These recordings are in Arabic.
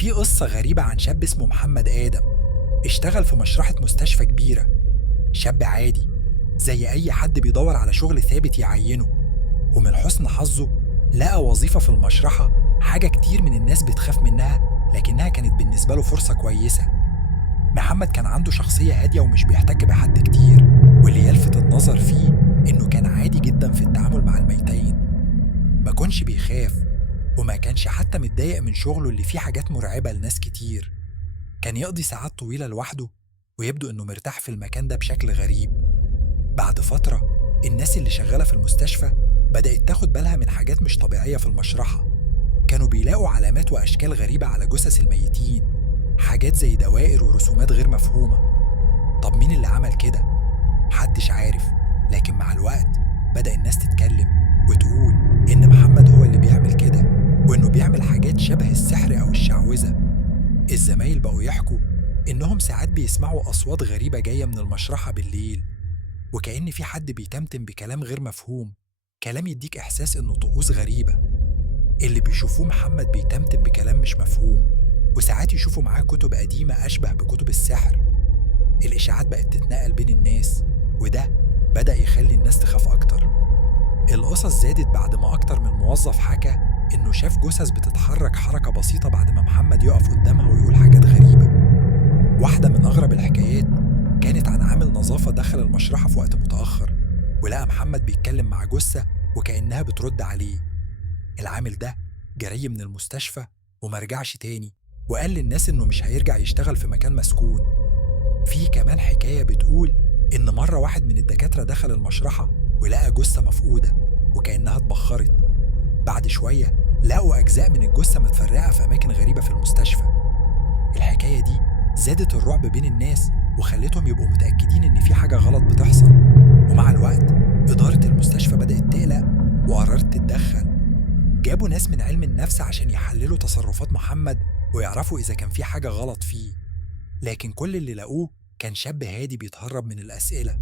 في قصة غريبة عن شاب اسمه محمد آدم، اشتغل في مشرحة مستشفى كبيرة. شاب عادي زي أي حد بيدور على شغل ثابت يعينه، ومن حسن حظه لقى وظيفة في المشرحة، حاجة كتير من الناس بتخاف منها لكنها كانت بالنسبة له فرصة كويسة. محمد كان عنده شخصية هادية ومش بيحتك بحد كتير، واللي يلفت النظر فيه إنه كان عادي جدا في التعامل مع الميتين. ما كانش بيخاف، وما كانش حتى متضايق من شغله اللي فيه حاجات مرعبة لناس كتير. كان يقضي ساعات طويلة لوحده، ويبدو إنه مرتاح في المكان ده بشكل غريب. بعد فترة الناس اللي شغالة في المستشفى بدأت تاخد بالها من حاجات مش طبيعية في المشرحة. كانوا بيلاقوا علامات وأشكال غريبة على جثث الميتين، حاجات زي دوائر ورسومات غير مفهومة. طب مين اللي عمل كده؟ محدش عارف، لكن مع الوقت بدأ الناس تتكلم وتقول إن محمد هو اللي بيعمل كده، وإنه بيعمل حاجات شبه السحر أو الشعوذة. الزمايل بقوا يحكوا إنهم ساعات بيسمعوا أصوات غريبة جاية من المشرحة بالليل، وكأن في حد بيتمتم بكلام غير مفهوم، كلام يديك إحساس إنه طقوس غريبة. اللي بيشوفوه محمد بيتمتم بكلام مش مفهوم، وساعات يشوفوا معاه كتب قديمة أشبه بكتب السحر. الإشاعات بقت تتنقل بين الناس، وده بدأ يخلي الناس تخاف أكتر. القصص زادت بعد ما أكتر من موظف حكى إنه شاف جثث بتتحرك حركة بسيطة بعد ما محمد يقف قدامها ويقول حاجات غريبة. واحدة من أغرب الحكايات كانت عن عامل نظافة دخل المشرحة في وقت متأخر، ولقى محمد بيتكلم مع جثة وكأنها بترد عليه. العامل ده جري من المستشفى ومرجعش تاني، وقال للناس إنه مش هيرجع يشتغل في مكان مسكون. في كمان حكاية بتقول إن مرة واحد من الدكاترة دخل المشرحة ولقى جثة مفقودة وكأنها اتبخرت. بعد شوية لقوا أجزاء من الجثة متفرقة في أماكن غريبة في المستشفى. الحكاية دي زادت الرعب بين الناس وخلتهم يبقوا متأكدين إن في حاجة غلط بتحصل. ومع الوقت إدارة المستشفى بدأت تقلق وقررت تتدخل. جابوا ناس من علم النفس عشان يحللوا تصرفات محمد ويعرفوا إذا كان في حاجة غلط فيه، لكن كل اللي لقوه كان شاب هادي بيتهرب من الأسئلة.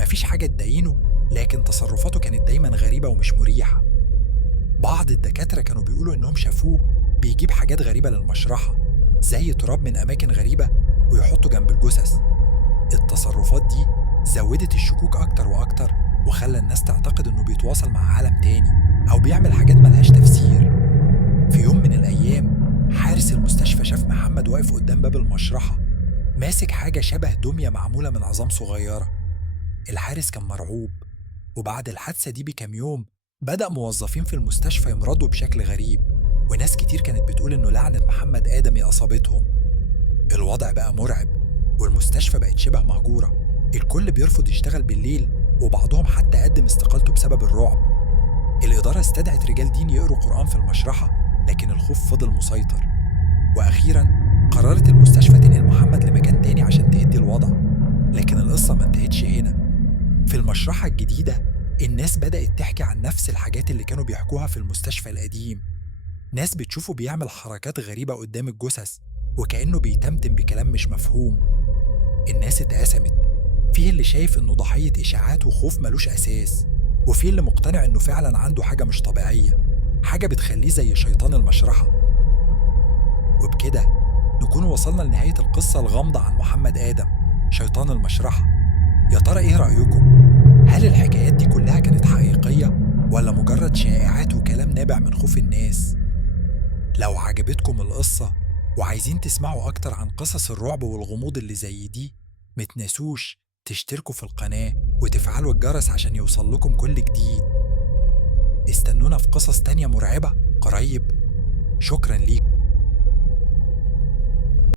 مفيش حاجة تدينه، لكن تصرفاته كانت دايما غريبة ومش مريحة. بعض الدكاترة كانوا بيقولوا إنهم شافوه بيجيب حاجات غريبة للمشرحة زي تراب من أماكن غريبة ويحطوا جنب الجثث. التصرفات دي زودت الشكوك أكتر وأكتر، وخلى الناس تعتقد إنه بيتواصل مع عالم تاني أو بيعمل حاجات ملهاش تفسير. في يوم من الأيام حارس المستشفى شاف محمد واقف قدام باب المشرحة ماسك حاجة شبه دمية معمولة من عظام صغيرة. الحارس كان مرعوب، وبعد الحادثة دي بكام يوم بدأ موظفين في المستشفى يمرضوا بشكل غريب، وناس كتير كانت بتقول إنه لعنة محمد آدم أصابتهم. الوضع بقى مرعب، والمستشفى بقت شبه مهجورة. الكل بيرفض يشتغل بالليل، وبعضهم حتى قدم استقالته بسبب الرعب. الإدارة استدعت رجال دين يقروا قرآن في المشرحة، لكن الخوف فضل مسيطر. وأخيراً قررت المستشفى تنقل محمد لمكان تاني عشان تهدي الوضع. لكن القصة ما انتهتش هنا. في المشرحة الجديدة الناس بدأت تحكي عن نفس الحاجات اللي كانوا بيحكوها في المستشفى القديم. ناس بتشوفه بيعمل حركات غريبة قدام الجثث وكأنه بيتمتم بكلام مش مفهوم. الناس اتقسمت، فيه اللي شايف إنه ضحية إشاعات وخوف ملوش أساس، وفيه اللي مقتنع إنه فعلا عنده حاجة مش طبيعية، حاجة بتخليه زي شيطان المشرحة. وبكده نكون وصلنا لنهاية القصة الغامضة عن محمد آدم شيطان المشرحة. يا ترى إيه رأيكم؟ هل الحكايات دي كلها كانت حقيقية ولا مجرد شائعات وكلام نابع من خوف الناس؟ لو عجبتكم القصة وعايزين تسمعوا أكتر عن قصص الرعب والغموض اللي زي دي، متنسوش تشتركوا في القناة وتفعلوا الجرس عشان يوصل لكم كل جديد. استنونا في قصص تانية مرعبة قريب. شكرا ليكم.